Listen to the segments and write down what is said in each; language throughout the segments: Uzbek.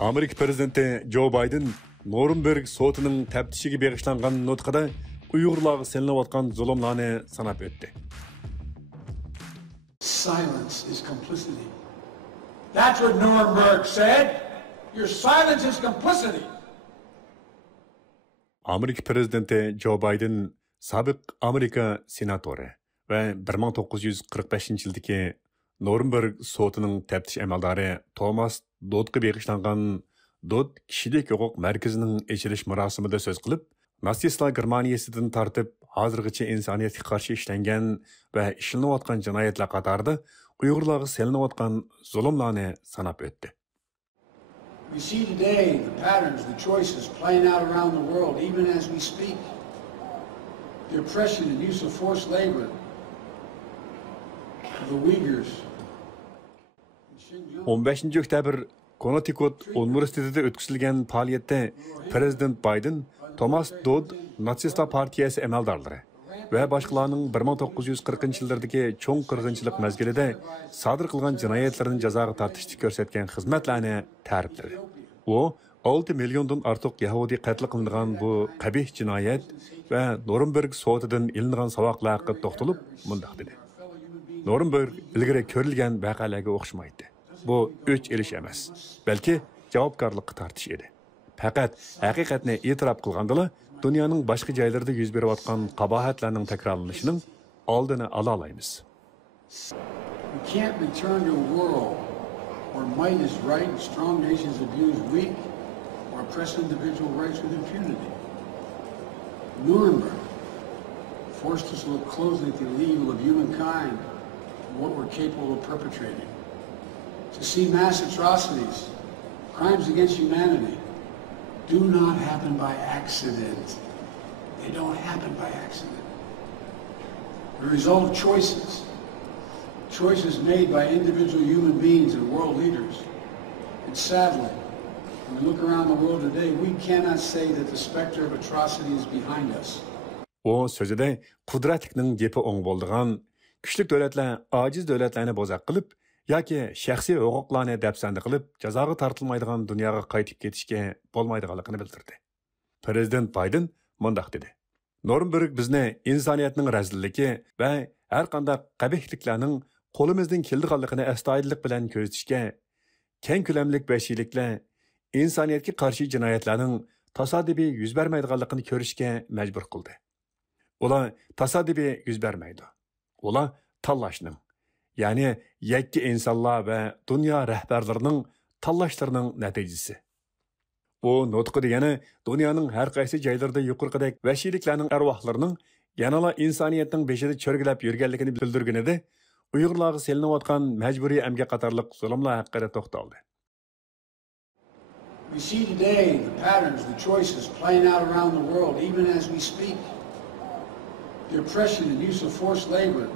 Amerika prezidenti Joe Biden Nuremberg sotining taftishiga bag'ishlangan nutqida Uyg'urlarga selinayotgan zulmlarni sanab o'tdi. Silence is complicity. That's what Nuremberg said. Your silence is complicity. Amerika prezidenti Joe Biden sabiq Amerika senatori va 1945-yildagi Nuremberg sotining taftish amaldori Thomas Doddga bag'ishlangan Dodd kishilik huquq markazining ochilish marosimida so'z qilib, natsistlar Germaniyasidan tortib hozirgacha insoniyatga qarshi ishlangan va ishlanayotgan jinoyatlar qatorida Uyg'urlarga selinayotgan zulmlarni sanab o'tdi. We see today the patterns, the choices playing out around the world, even as we speak. The oppression and use of forced labor of the Uyghurs. 15 oktyabr Connecticut Universitetida o'tkazilgan faoliyatda Prezident Biden Thomas Dodd Natsistlar partiyasi amaldorlari va boshqalarning 1940-yillardagi cho'ng qirg'inchilik mezgilida sodir qilgan jinoyatlarni jazoga tortishda ko'rsatgan xizmatlarni ta'rifladi. U 6 milliondan ortiq Yahudi qatl qilingan bu qabih jinoyat va Nuremberg sotidan ilingan savoqlar haqida to'xtalib, mundaq dedi. Nuremberg ilgari ko'rilgan voqealarga o'xshamaydi. Bu o'ch elish emas, balki javobgarlikka tortish edi. Faqat haqiqatni e'tirof qilgandala, dunyoning boshqa joylarida yuz berayotgan qabohatlarning takrorlanishining oldini ola olamiz. We can't return to a world where might is right and strong nations abuse weak or oppress individual rights with impunity. Nuremberg forced us to look closely at the evil of humankind and what we're capable of perpetrating. To see mass atrocities, crimes against humanity, do not happen by accident. They don't happen by accident. The result of choices. Choices made by individual human beings and world leaders. And sadly, when we look around the world today, we cannot say that the specter of atrocity is behind us. O sözüde kudretlikning gepi o'ng bo'ldigan, kuchli davlatlar ojiz davlatlarni bozaq qilib, yoki shaxsiy huquqlarni dafsanda qilib, jazoga tortilmaydigan dunyoga qaytib ketishga bo'lmaydiganligini bildirdi. Prezident Biden mundaq dedi. Nuremberg bizni insoniyatning razilligi va har qanday qabihliklarning qo'limizdan keldiganligini astoydillik bilan ko'rsatishga, keng ko'lamlik vahshiyliklar, insoniyatga qarshi jinoyatlarning tasodifiy yuz bermaydiganligini ko'rishga majbur qildi. Ular tasodifiy yuz bermaydi. Ular tanlashning, ya'ni yakki insonlar va dunyo rahbarlarining tanlashlarining natijasi. Bu nutqi degani dunyoning har qaysi joylarida yuqorqidek vahshiyliklarning arvohlarining yanala insoniyatning beshida cho'rgilab yurganligini bildirganida Uyg'urlarga selinayotgan majburiy emgak qatorliq zulmlar haqida to'xtaldi. We see today the patterns, the choices playing out around the world, even as we speak. The oppression and use of forced labor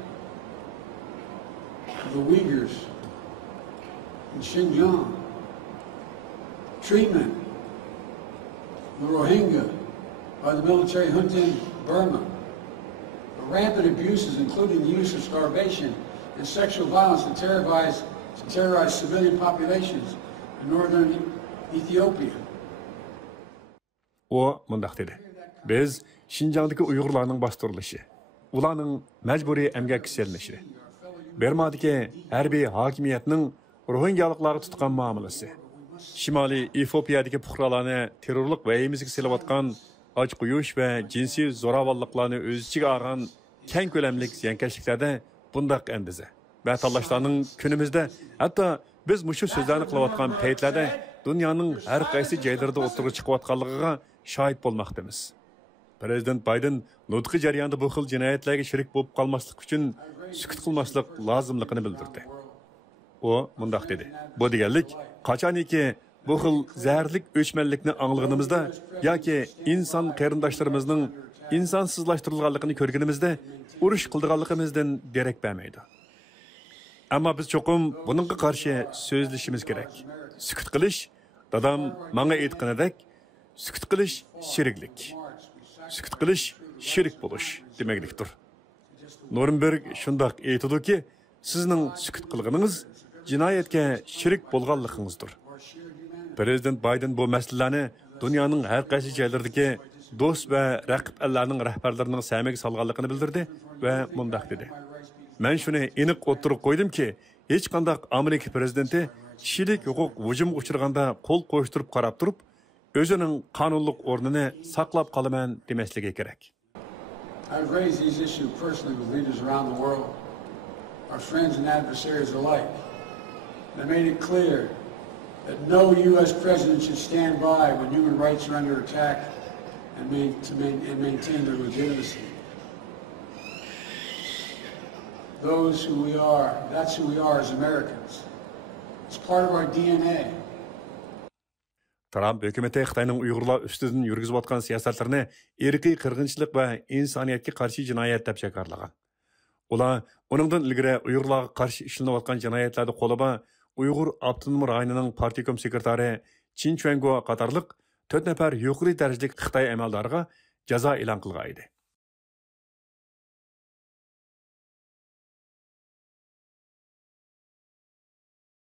of the Uyghurs in Xinjiang. Treatment of the Rohingya by the military junta in Burma. The rampant abuses, including the use of starvation and sexual violence to terrorize civilian populations in northern Ethiopia. O mundaq dedi. Biz Şinjandagi Uyg'urlarning bostirilishi, ularning majburiy emgakka selinishi, Burmadagi harbiy hokimiyatning Rohingyaliklarga tutgan muomalasi, Shimoliy Efiopiyadagi fuqarolarni terrorlik vahimasiga selayotgan och qo'yish va jinsiy zo'ravonliklarni o'z ichiga olgan keng ko'lamlik ziyonkashliklarda bundaq andiza va tanlashlarning kunimizda, hatto biz mushu so'zlarni qilayotgan paytlarda dunyoning har qaysi joylarida o'tirib chiqayotganligiga shohid bo'lmoqdamiz. Prezident Biden nutqi jarayonida bu xil jinoyatlarga shirik bo'lib qolmaslik uchun sukut qilmaslik lozimligini bildirdi. O mundaq dedi. Bu deganlik qachoniki bu xil zaharlik o'chmanlikni anglaganimizda yoki inson qarindoshlarimizning insonsizlashtirilganligini ko'rganimizda urush qildiganligimizdan derak bermaydi. Ammo biz cho'qim buningga qarshi so'zlashimiz kerak. Sukut qilish, dadam menga aytganidek, sukut qilish shiriklik. Sukut qilish shirik bo'lish demaklikdir. Nuremberg shundoq aytadiki, sizning sukut qilganingiz jinoyatga shirik bo'lganligingizdir. Prezident Biden bu məsələni dünyanın hər qaysı yerlərindəki dost və rəqib əllərinin rəhbərlərinin səmig salğanlığını bildirdi və mundaq dedi. Mən şunu aniq o'ttirib qo'ydim ki, hech qanday Amerika prezidenti kishilik huquq hujumga uchraganda qo'l qo'shtirib qarab turib, o'zining qonunliq o'rnini saqlab qolaman demasligi kerak. I've raised these issues personally with leaders around the world, our friends and adversaries alike. I made it clear that no U.S. president should stand by when human rights are under attack and maintain their legitimacy. That's who we are as Americans. It's part of our DNA. Trump hökuməti Xitayning Uyg'urlar ustidan yurgizayotgan siyosatlarini irqiy qirg'inchilik va insoniyatga qarshi jinoyat deb jakarlagan. Ular uningdan ilgari Uyg'urlarga qarshi ishlanayotgan jinoyatlarda qo'laba Uyg'ur avtonom rayonining partikom sekretari Chin Chuango qatorliq 4 nafar yuqori darajalik Xitoy amaldoriga jazo e'lon qilgan edi.